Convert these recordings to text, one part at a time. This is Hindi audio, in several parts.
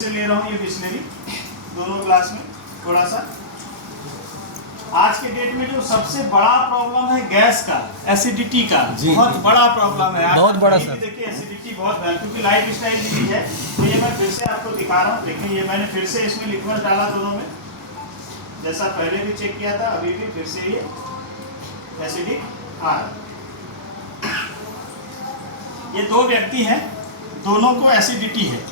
से ले रहा हूँ ये बिस्लरी दोनों ग्लास में थोड़ा सा। आज के डेट में जो सबसे बड़ा प्रॉब्लम है गैस का, एसिडिटी का, बहुत बड़ा प्रॉब्लम है। बहुत बड़ा सर। देखिए एसिडिटी बहुत है क्योंकि लाइफ स्टाइल डिजीज है। तो ये मैं फिर से आपको दिखा रहा हूँ। देखिए ये मैंने फिर से इसमें लिक्विड डाला दोनों में, जैसा पहले भी चेक किया था, अभी भी फिर से ये एसिडिक आ रहा। ये दो व्यक्ति हैं, दोनों को एसिडिटी है,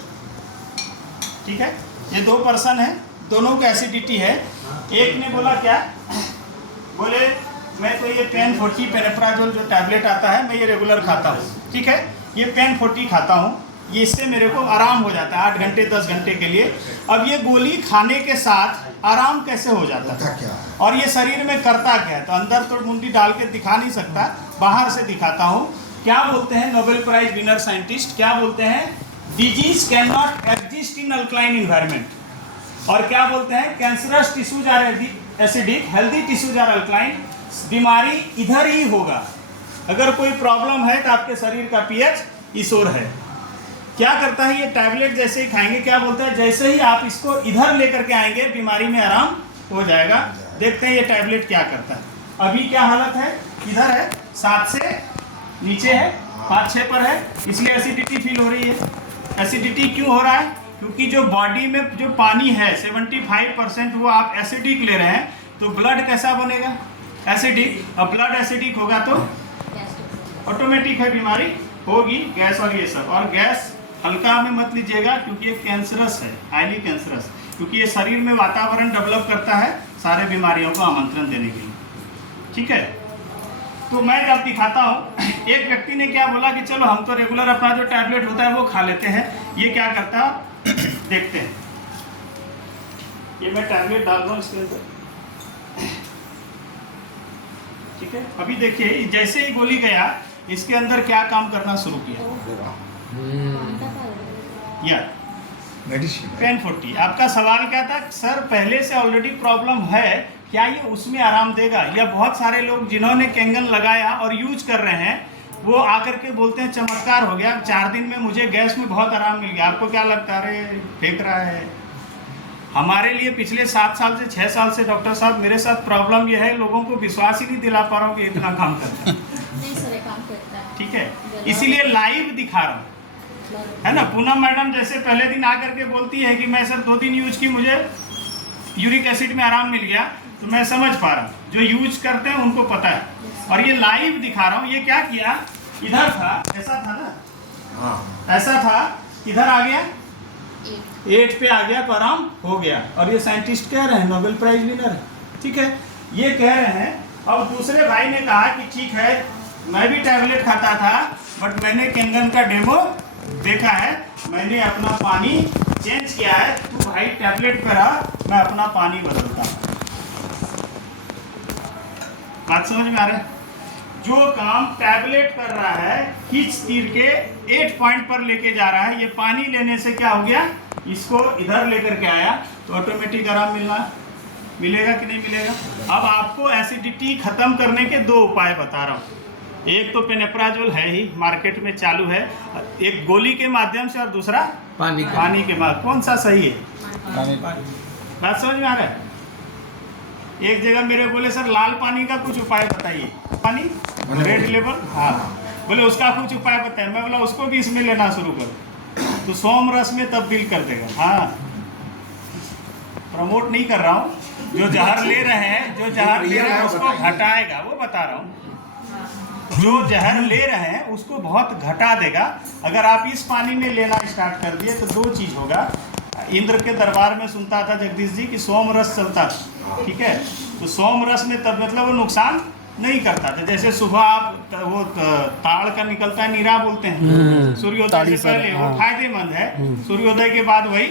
ठीक है। ये दो पर्सन है, दोनों को एसिडिटी है। एक ने बोला क्या, बोले मैं तो ये पेन-40 पेनेप्राजोल जो टैबलेट आता है मैं ये रेगुलर खाता हूँ, ठीक है। ये पेन-40 खाता हूँ, ये इससे मेरे को आराम हो जाता है 8 घंटे 10 घंटे के लिए। अब ये गोली खाने के साथ आराम कैसे हो जाता है और ये शरीर में करता क्या है, तो अंदर तो मुंडी डाल के दिखा नहीं सकता, बाहर से दिखाता हूँ। क्या बोलते हैं नोबेल प्राइज विनर साइंटिस्ट, क्या बोलते हैं, disease can not exist in alkaline environment. और क्या बोलते हैं, cancerous tissues are acidic, healthy tissues are alkaline. बीमारी इधर ही होगा। अगर कोई प्रॉब्लम है तो आपके शरीर का पीएच इस ओर है। क्या करता है ये टैबलेट, जैसे ही खाएंगे क्या बोलता है, जैसे ही आप इसको इधर लेकर के आएंगे बीमारी में आराम हो जाएगा। देखते हैं ये टैबलेट क्या करता है। अभी क्या हालत है, इधर है 7 से नीचे है, 5-6 पर है, इसलिए एसिडिटी फील हो रही है। एसिडिटी क्यों हो रहा है, क्योंकि जो बॉडी में जो पानी है 75% वो आप एसिडिक ले रहे हैं, तो ब्लड कैसा बनेगा, एसिडिक। अब ब्लड एसिडिक होगा तो ऑटोमेटिक है बीमारी होगी, गैस और ये सब। और गैस हल्का में मत लीजिएगा क्योंकि ये कैंसरस है, हाईली कैंसरस, क्योंकि ये शरीर में वातावरण डेवलप करता है सारे बीमारियों को आमंत्रण देने के लिए, ठीक है। तो मैं जब दिखाता हूँ, एक व्यक्ति ने क्या बोला कि चलो हम तो रेगुलर अपना जो टैबलेट होता है वो खा लेते हैं। ये क्या करता देखते हैं। ये मैं टैबलेट डाल रहा हूँ इसके अंदर, ठीक है। अभी देखिए जैसे ही गोली गया इसके अंदर क्या काम करना शुरू किया, या पेन-40। आपका सवाल क्या था, सर पहले से ऑलरेडी प्रॉब्लम है, क्या ये उसमें आराम देगा। या बहुत सारे लोग जिन्होंने कैंगन लगाया और यूज कर रहे हैं वो आकर के बोलते हैं चमत्कार हो गया, 4 दिन में मुझे गैस में बहुत आराम मिल गया। आपको क्या लगता है, अरे फेंक रहा है। हमारे लिए पिछले 7 साल से 6 साल से डॉक्टर साहब मेरे साथ प्रॉब्लम ये है, लोगों को विश्वास ही नहीं दिला पा रहा हूँ कि इतना काम करता है। नहीं सर, काम करता है, ठीक है, इसीलिए लाइव दिखा रहा हूँ, है ना। पूनम मैडम जैसे पहले दिन आकर के बोलती है कि मैं सर 2 दिन यूज की, मुझे यूरिक एसिड में आराम मिल गया, तो मैं समझ पा रहा हूँ, जो यूज करते हैं उनको पता है। और ये लाइव दिखा रहा हूँ। ये क्या किया, इधर था, ऐसा था ना, ऐसा था, इधर आ गया 8 पे आ गया तो आराम हो गया। और ये साइंटिस्ट कह रहे हैं नोबेल प्राइज विनर है, ठीक है, ये कह रहे हैं। अब दूसरे भाई ने कहा कि ठीक है मैं भी टैबलेट खाता था, बट मैंने कैंगन का डेमो देखा है, मैंने अपना पानी चेंज किया है, तू भाई टैबलेट पर आ, मैं अपना पानी बदलता हूँ। बात समझ में आ रहा है। जो काम टैबलेट कर रहा है, खींच तीर के 8 पॉइंट पर लेके जा रहा है, ये पानी लेने से क्या हो गया, इसको इधर लेकर के आया तो ऑटोमेटिक आराम मिलेगा कि नहीं मिलेगा। अब आपको एसिडिटी खत्म करने के 2 उपाय बता रहा हूँ। एक तो पेनेप्राजोल है ही, मार्केट में चालू है, एक गोली के माध्यम से और दूसरा पानी के माध्यम। कौन सा सही है, बात समझ में आ रहा है। एक जगह मेरे बोले सर लाल पानी का कुछ उपाय बताइए, पानी रेड लेवल, हाँ, बोले उसका कुछ उपाय बताइए। मैं बोला उसको भी इसमें लेना शुरू करो तो सोम रस में तब्दील कर देगा। हाँ, प्रमोट नहीं कर रहा हूँ, जो जहर ले रहे हैं उसको घटाएगा, वो बता रहा हूँ। जो जहर ले रहे हैं उसको बहुत घटा देगा। अगर आप इस पानी में लेना स्टार्ट कर दिए तो 2 चीज़ होगा। इंद्र के दरबार में सुनता था जगदीश जी कि सोम रस चलता, ठीक है, तो सोम रस में तब मतलब वो नुकसान नहीं करता था। जैसे सुबह आप वो ताड़ का निकलता है, नीरा बोलते हैं, सूर्योदय से पहले वो फायदेमंद है, सूर्योदय के बाद वही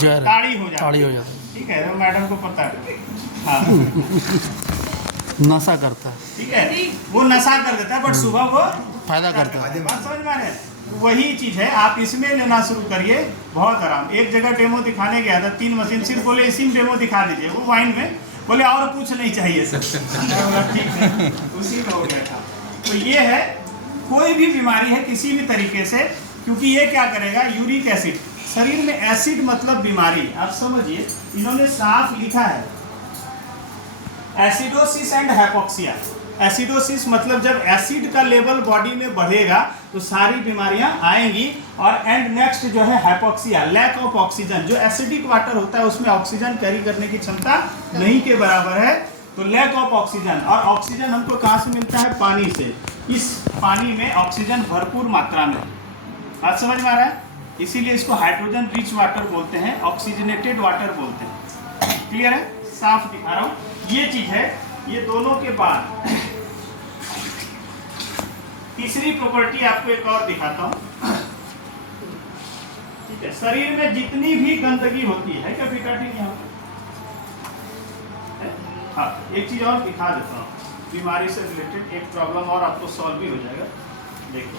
ताड़ी हो जाता है, ठीक है, तो मैडम को पता है। हाँ, नशा करता है, ठीक है, वो नशा कर देता है, बट सुबह वो फायदा करता है। बात समझ में आ रहा है। वही चीज़ है, आप इसमें लेना शुरू करिए, बहुत आराम। एक जगह डेमो दिखाने गया था, 3 मशीन, सिर्फ बोले इसी में डेमो दिखा दीजिए, वो वाइन में बोले और कुछ नहीं चाहिए सर। ठीक है, उसी में हो गया था। तो ये है, कोई भी बीमारी है किसी भी तरीके से, क्योंकि ये क्या करेगा, यूरिक एसिड शरीर में एसिड मतलब बीमारी। आप समझिए, इन्होंने साफ लिखा है एसिडोसिस एंड हाइपोक्सिया। एसिडोसिस मतलब जब एसिड का लेवल बॉडी में बढ़ेगा तो सारी बीमारियां आएंगी। और एंड नेक्स्ट जो है हाइपोक्सिया, लैक ऑफ ऑक्सीजन। जो एसिडिक वाटर होता है उसमें ऑक्सीजन कैरी करने की क्षमता नहीं के बराबर है, तो लैक ऑफ ऑक्सीजन। और ऑक्सीजन हमको कहाँ से मिलता है? पानी से। इस पानी में ऑक्सीजन भरपूर मात्रा में। बात समझ में आ रहा है? इसीलिए इसको हाइड्रोजन रिच वाटर बोलते हैं, ऑक्सीजनेटेड वाटर बोलते हैं। क्लियर है? साफ दिखा रहा हूँ, ये चीज है। ये दोनों के बाद तीसरी प्रॉपर्टी आपको एक और दिखाता हूं। ठीक है, शरीर में जितनी भी गंदगी होती है, क्या विटामिन यहाँ है? हाँ, एक चीज और दिखा देता हूँ, बीमारी से रिलेटेड एक प्रॉब्लम और आपको सॉल्व भी हो जाएगा। देखो,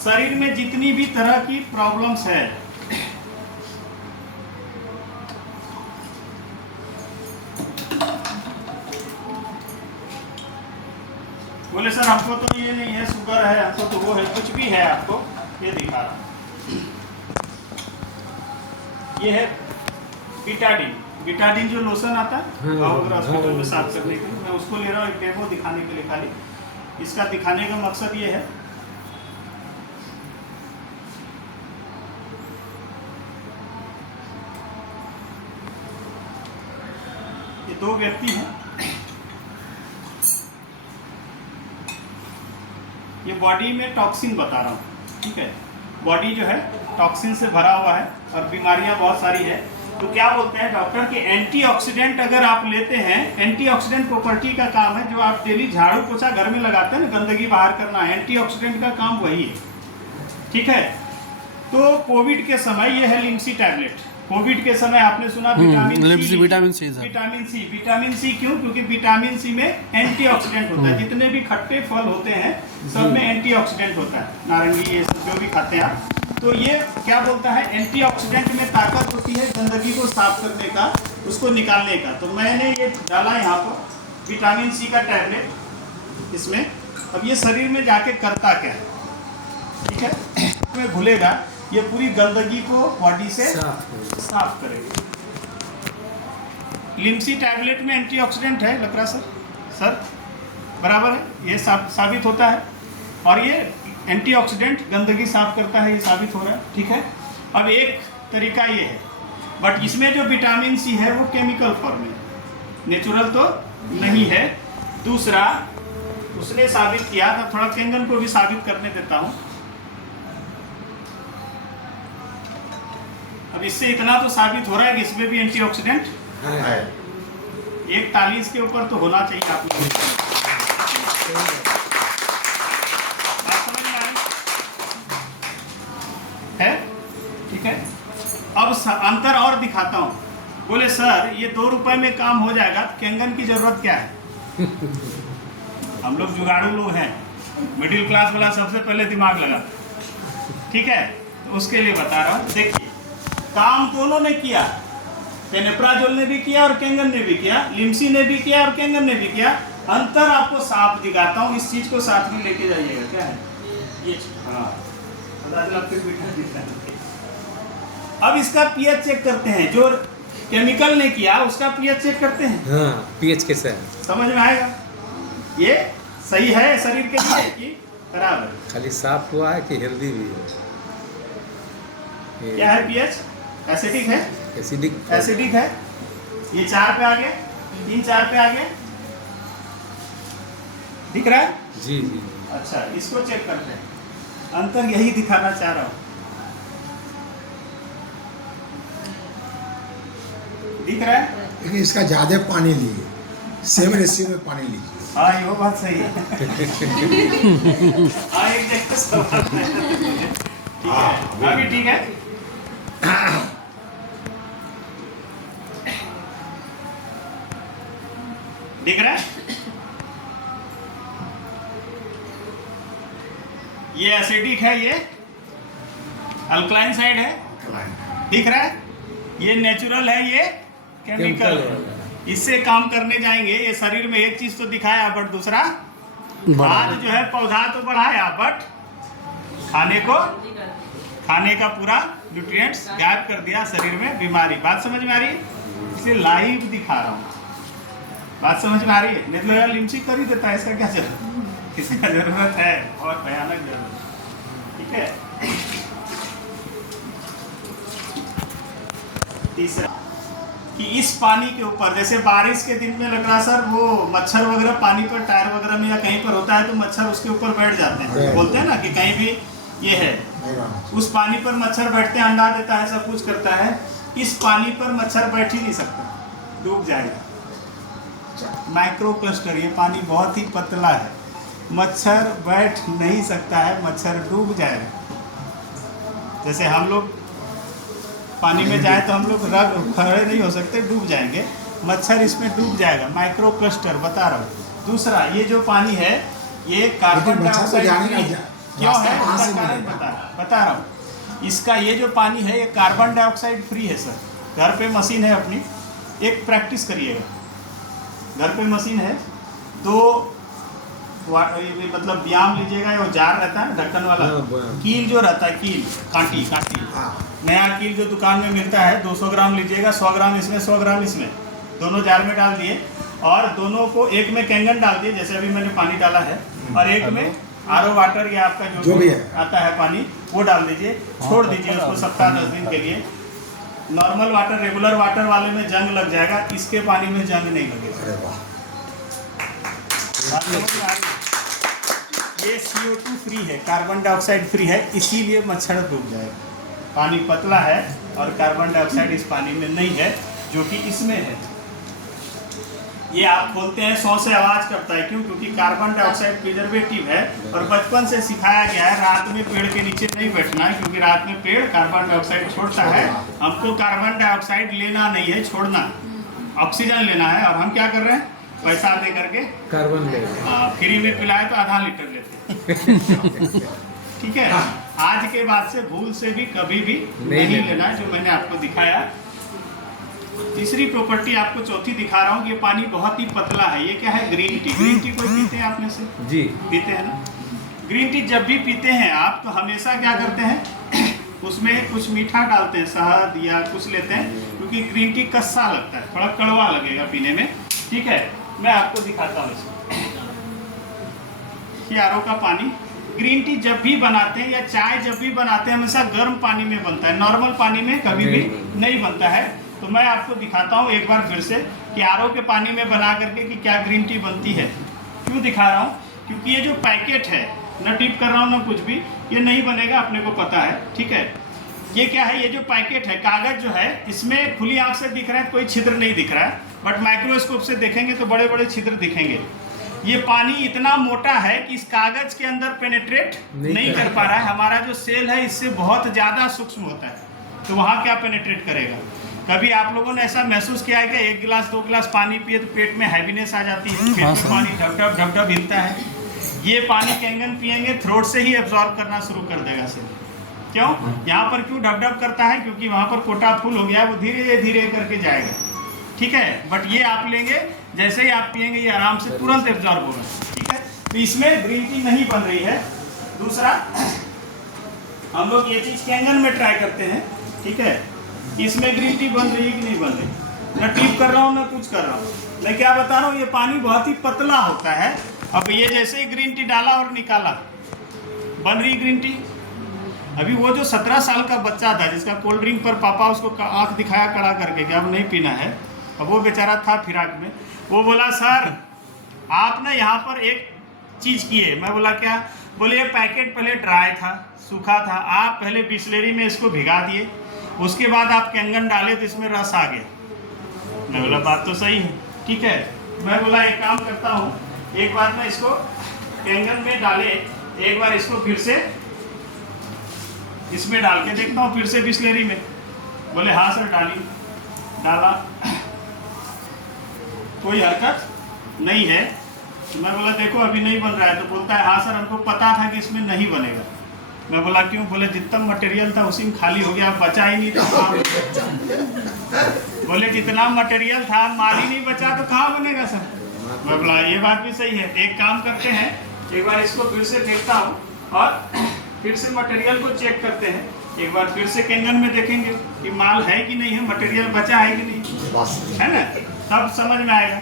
शरीर में जितनी भी तरह की प्रॉब्लम्स है, बोले सर हमको तो ये नहीं है, शुगर है, हमको तो वो है, कुछ भी है, आपको ये दिखा रहा हूं। ये है बीटाडीन। बीटाडीन जो लोशन आता है हॉस्पिटल में साफ करने के लिए, मैं उसको ले रहा हूँ एक डेमो दिखाने के लिए खाली। इसका दिखाने का मकसद ये है, ये दो व्यक्ति हैं, ये बॉडी में टॉक्सिन बता रहा हूँ। ठीक है, बॉडी जो है टॉक्सिन से भरा हुआ है और बीमारियां बहुत सारी है। तो क्या बोलते हैं डॉक्टर कि एंटीऑक्सीडेंट अगर आप लेते हैं, एंटीऑक्सीडेंट प्रॉपर्टी का काम है, जो आप डेली झाड़ू पोछा घर में लगाते हैं ना, गंदगी बाहर करना, एंटीऑक्सीडेंट का काम वही है। ठीक है, तो कोविड के समय ये है लिम्सी टैबलेट। कोविड के समय आपने सुना विटामिन सी। विटामिन सी क्यों? क्योंकि विटामिन सी में एंटीऑक्सीडेंट होता है। जितने भी खट्टे फल होते हैं सब में एंटीऑक्सीडेंट होता है, नारंगी ये सब जो भी खाते हैं आप। तो ये क्या बोलता है, एंटीऑक्सीडेंट में ताकत होती है गंदगी को साफ करने का, उसको निकालने का। तो मैंने ये डाला यहाँ पर विटामिन सी का टैबलेट इसमें। अब ये शरीर में जाके करता क्या है? ठीक है, में घुलेगा, ये पूरी गंदगी को बॉडी से साफ करेगा। लिम्सी टैबलेट में एंटीऑक्सीडेंट है लकड़ा सर बराबर है, ये साबित होता है। और ये एंटीऑक्सीडेंट गंदगी साफ करता है, ये साबित हो रहा है। ठीक है, अब एक तरीका ये है, बट इसमें जो विटामिन सी है वो केमिकल फॉर्म में, नेचुरल तो नहीं है। दूसरा उसने साबित किया था, थोड़ा केंगन को भी साबित करने देता हूँ। अब इससे इतना तो साबित हो रहा है कि इसमें भी एंटीऑक्सीडेंट है। एक ताली इसके ऊपर तो होना चाहिए आप लोगों को। समझ में आई है? ठीक है, अब अंतर और दिखाता हूँ। बोले सर ये 2 रुपए में काम हो जाएगा, केंगन की जरूरत क्या है? हम लोग जुगाड़ू लोग हैं, मिडिल क्लास वाला सबसे पहले दिमाग लगा। ठीक है, तो उसके लिए बता रहा हूँ। देखिए, काम दोनों ने किया, टेनेप्राजोल ने भी किया और केंगन ने भी किया, लिम्सी ने भी किया और केंगन ने भी किया। अंतर आपको साफ दिखाता हूँ, इस चीज को साथ में लेके जाइएगा। क्या है ये? हाँ, अब इसका पीएच चेक करते हैं। जो केमिकल ने किया उसका पीएच चेक करते हैं। हाँ, पीएच कैसा है समझ में आएगा। ये सही है शरीर के लिए कि खराब है? खाली साफ हुआ है कि हेल्दी भी है? क्या है पीएच? एसिडिक है। एसिडिक है। ये 4 पे आ गए, 3-4 पे आ गए, दिख रहा है? जी जी। अच्छा, इसको चेक करते हैं। अंतर यही दिखाना चाह रहा हूँ, दिख रहा है? लेकिन इसका ज्यादा पानी लिए, सेम रेशियो में पानी लीजिए। हाँ, ये वो बात सही है। हाँ, एक जगह सवाल है। ठीक है, अभी ठीक है। दिख रहा है? ये एसिडिक है, ये अल्कलाइन साइड है। दिख रहा है? ये नेचुरल है, ये केमिकल है। इससे काम करने जाएंगे। ये शरीर में एक चीज तो दिखाया, बट दूसरा खाद जो है पौधा तो बढ़ाया, बट खाने का पूरा न्यूट्रिएंट्स गायब कर दिया शरीर में, बीमारी। बात समझ में आ रही है? इसलिए लाइव दिखा रहा हूँ। बात समझ में आ रही है? नहीं तो यार लिमचिक कर ही देता है, इसका क्या जरूरत, इसका जरूरत है, बहुत भयानक जरूरत। ठीक है। तीसरा कि इस पानी के ऊपर, जैसे बारिश के दिन में लग रहा सर वो मच्छर वगैरह पानी पर टायर वगैरह में या कहीं पर होता है तो मच्छर उसके ऊपर बैठ जाते हैं, बोलते हैं ना कि कहीं भी ये है, उस पानी पर मच्छर बैठते हैं, अंडा देता है, सब कुछ करता है। इस पानी पर मच्छर बैठ ही नहीं सकता, डूब जाएगा। माइक्रो क्लस्टर, ये पानी बहुत ही पतला है, मच्छर बैठ नहीं सकता है, मच्छर डूब जाएगा। जैसे हम लोग पानी में जाए तो हम लोग खड़े नहीं हो सकते, डूब जाएंगे, मच्छर इसमें डूब जाएगा। माइक्रो क्लस्टर बता रहा हूँ। दूसरा, ये जो पानी है ये कार्बन डाइऑक्साइड क्यों है, इसका कारण बता रहा हूँ। इसका ये जो पानी है ये कार्बन डाइऑक्साइड फ्री है सर। घर पे मशीन है अपनी, एक प्रैक्टिस करिएगा, घर पे मशीन है, दो मतलब व्यायाम लीजिएगा, वो जार रहता है ढक्कन वाला, कील जो रहता है, कील कांटी नया कील जो दुकान में मिलता है, 200 ग्राम लीजिएगा, 100 ग्राम इसमें 100 ग्राम इसमें, दोनों जार में डाल दिए और दोनों को एक में कैंगन डाल दिए, जैसे अभी मैंने पानी डाला है, और एक में आरओ वाटर या आपका जो भी आता है पानी वो डाल दीजिए, छोड़ दीजिए उसको सप्ताह 10 दिन के लिए। नॉर्मल वाटर, रेगुलर वाटर वाले में जंग लग जाएगा, इसके पानी में जंग नहीं लगेगा। ये CO2 फ्री है, कार्बन डाइऑक्साइड फ्री है, इसीलिए मच्छर डूब जाएगा। पानी पतला है और कार्बन डाइऑक्साइड इस पानी में नहीं है, जो कि इसमें है। ये आप खोलते हैं 100 से आवाज़ करता है, क्यों? क्योंकि कार्बन डाइऑक्साइड प्रिजर्वेटिव है और बचपन से सिखाया गया है रात में पेड़ के नीचे नहीं बैठना है, क्योंकि रात में पेड़ कार्बन डाइऑक्साइड छोड़ता है। हमको कार्बन डाइऑक्साइड लेना नहीं है, छोड़ना, ऑक्सीजन लेना है। और हम क्या कर रहे हैं, पैसा दे करके कार्बन ले, फ्री में पिलाए तो आधा लीटर लेते। ठीक है, आज के बाद से भूल से भी कभी भी नहीं लेना है, जो मैंने आपको दिखाया। तीसरी प्रॉपर्टी आपको चौथी दिखा रहा हूँ कि ये पानी बहुत ही पतला है। ये क्या है, ग्रीन टी। ग्रीन टी कोई पीते हैं आप में से? जी पीते हैं ना। ग्रीन टी जब भी पीते हैं आप तो हमेशा क्या करते हैं, उसमें कुछ मीठा डालते हैं, शहद या कुछ लेते हैं, क्योंकि ग्रीन टी कस्सा लगता है, थोड़ा कड़वा लगेगा पीने में। ठीक है, मैं आपको दिखाता हूँ इसको। ये आरओ का पानी। ग्रीन टी जब भी बनाते हैं या चाय जब भी बनाते हैं हमेशा गर्म पानी में बनता है, नॉर्मल पानी में कभी भी नहीं बनता है। तो मैं आपको दिखाता हूँ एक बार फिर से कि आरओ के पानी में बना करके कि क्या ग्रीन टी बनती है। क्यों दिखा रहा हूँ, क्योंकि ये जो पैकेट है, न टिप कर रहा हूँ न कुछ भी, ये नहीं बनेगा, अपने को पता है। ठीक है, ये क्या है, ये जो पैकेट है, कागज जो है, इसमें खुली आंख से दिख रहा है, कोई छिद्र नहीं दिख रहा है, बट माइक्रोस्कोप से देखेंगे तो बड़े बड़े छिद्र दिखेंगे। ये पानी इतना मोटा है कि इस कागज के अंदर पेनेट्रेट नहीं कर पा रहा है। हमारा जो सेल है इससे बहुत ज़्यादा सूक्ष्म होता है, तो वहाँ क्या पेनेट्रेट करेगा। कभी आप लोगों ने ऐसा महसूस किया है कि 1 गिलास 2 गिलास पानी पिए तो पेट में हैवीनेस आ जाती है, पेट में पानी ढप ढप हिलता है। ये पानी कैंगन पिएंगे थ्रोट से ही एब्जॉर्ब करना शुरू कर देगा सेल। क्यों? यहाँ पर क्यों ढप ढप करता है, क्योंकि वहाँ पर कोटा फुल हो गया, वो धीरे धीरे करके जाएगा। ठीक है, बट ये आप लेंगे, जैसे ही आप पिएंगे ये आराम से तुरंत एब्जॉर्ब होगा। ठीक है, तो इसमें ग्रीन टी नहीं बन रही है। दूसरा, हम लोग ये चीज़ कैंगन में ट्राई करते हैं। ठीक है, इसमें ग्रीन टी बन रही है कि नहीं बन रही, न टिप कर रहा हूँ न कुछ कर रहा हूँ, मैं क्या बता रहा हूँ, ये पानी बहुत ही पतला होता है। अब ये जैसे ही ग्रीन टी डाला और निकाला, बन रही ग्रीन टी। अभी वो जो 17 साल का बच्चा था जिसका कोल्ड ड्रिंक पर पापा उसको आंख दिखाया कड़ा करके कि अब नहीं पीना है, अब वो बेचारा था फिराक में, वो बोला सर आप ना यहाँ पर एक चीज़ किए। मैं बोला क्या? बोले ये पैकेट पहले ड्राई था, सूखा था, आप पहले बिस्लेरी में इसको भिगा दिए, उसके बाद आप कैंगन डाले तो इसमें रस आ गया। मैं बोला बात तो सही है। ठीक है, मैं बोला एक काम करता हूँ, एक बार मैं इसको कैंगन में डाले, एक बार इसको फिर से इसमें डाल के देखता हूँ, फिर से बिस्लेरी में। बोले हाँ सर डाली, डाला, कोई हरकत नहीं है। तो मैं बोला देखो अभी नहीं बन रहा है, तो बोलता है हाँ सर हमको पता था कि इसमें नहीं बनेगा। मैं बोला क्यों? बोले जितना मटेरियल था उसी में खाली हो गया, बचा ही नहीं था। बोले जितना मटेरियल था माल ही नहीं बचा तो कहाँ बनेगा सर? मैं बोला ये बात भी सही है, एक काम करते हैं, एक बार इसको फिर से देखता हूँ और फिर से मटेरियल को चेक करते हैं एक बार फिर से कैंगन में देखेंगे कि माल है कि नहीं है, मटेरियल बचा है कि नहीं, बस है ना, तब समझ में आएगा।